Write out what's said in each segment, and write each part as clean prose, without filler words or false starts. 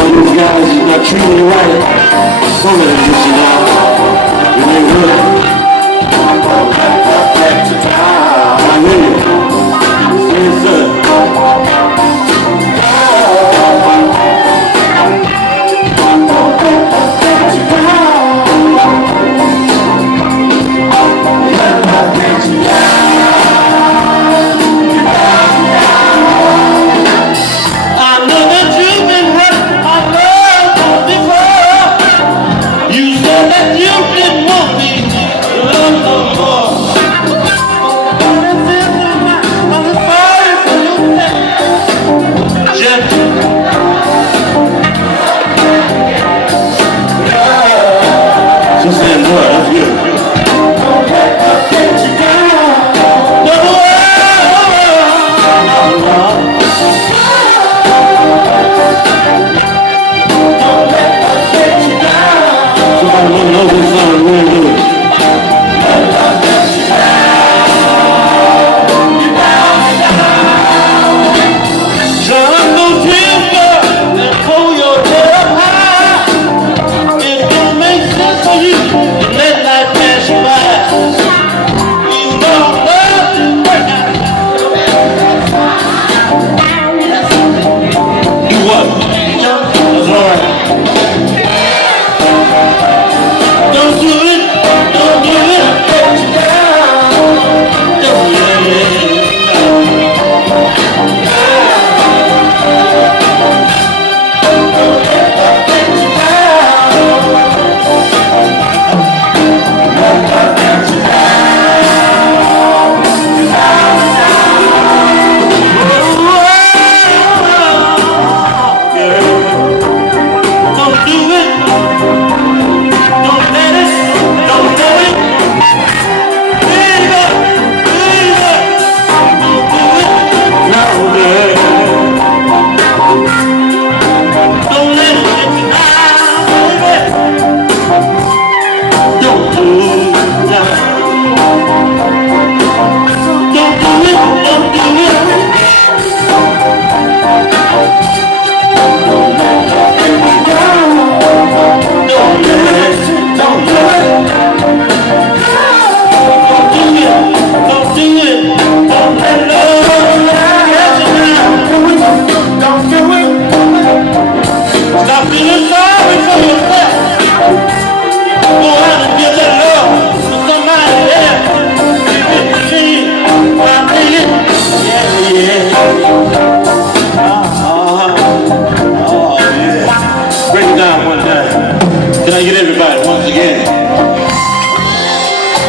all these guys is not treating you right, don't let them get you down. It ain't good. I hear you. Yes, sir.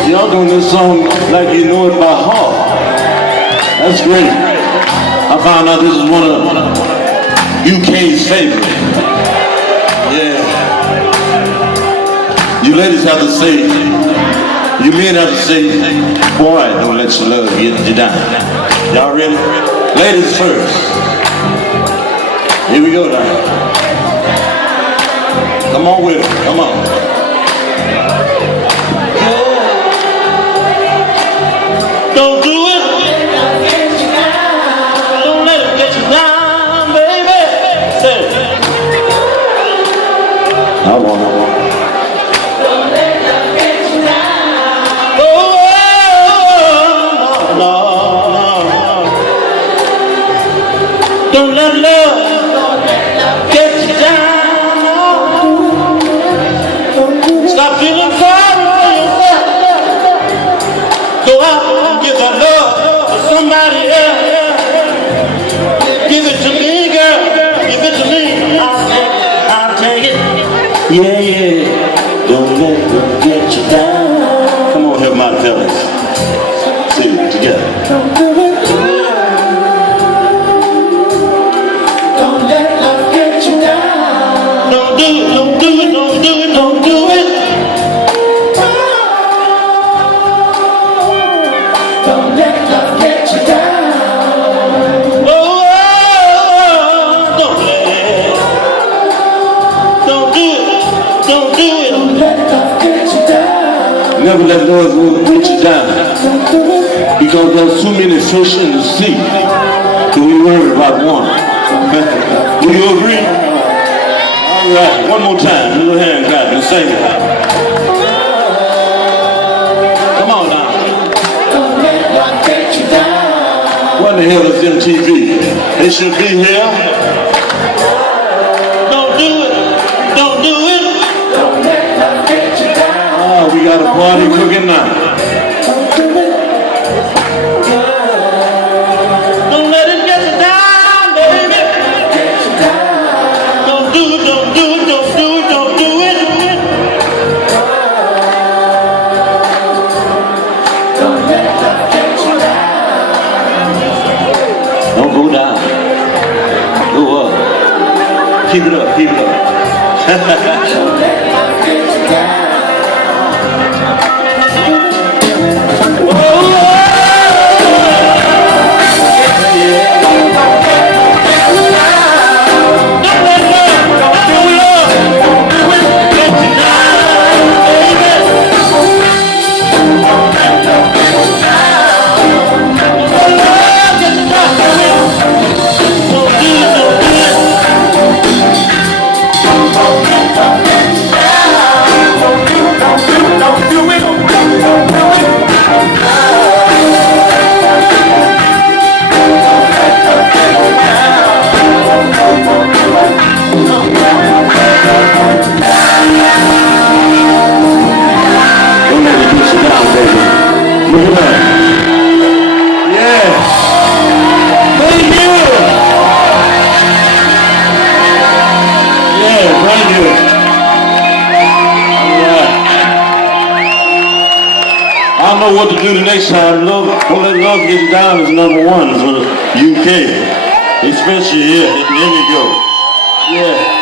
Y'all doing this song like you know it by heart. That's great. I found out this is one of UK's favorite. Yeah. You ladies have to say, you men have to say, boy, don't let your love get you down. Y'all ready? Ladies first. Here we go now. Come on with it. Come on. Don't do it. Don't let it get you down, baby. Say it. I want it. Don't let it get you down. Oh, no. Don't let love get you down. Stop feeling sorry for yourself. Go out and give that love to somebody else. Give it to me, girl. Give it to me. I'll take it. Yeah, yeah. Don't let them get you down. Come on, help my fellas. Sing it together. Don't do it. Don't let love get you down. Don't do it. Don't do it. Don't do it. Don't do it. Don't let love get you down. Oh, don't let it. Don't do it. Don't do it. Don't let love get you down. Never let love get you down. Because there's too many fish in the sea. So we worry about one. Do you agree? All right, one more time. Little hand clap and sing it. Come on now. What the hell is MTV? They should be here. Don't do it. Don't do it. Oh, we got a party cooking now. Don't let it get you down, baby. Don't do it, don't do it, don't do it, don't do it. Don't let it get you down. Don't go down. Go up. Keep it up, keep it up. Don't let it get you down. Look at that. Yeah. Thank you. Yeah, thank you. Yeah. I don't know what to do the next time. Love, don't let love get you down is #1 for the UK. Especially here. There you go. Yeah.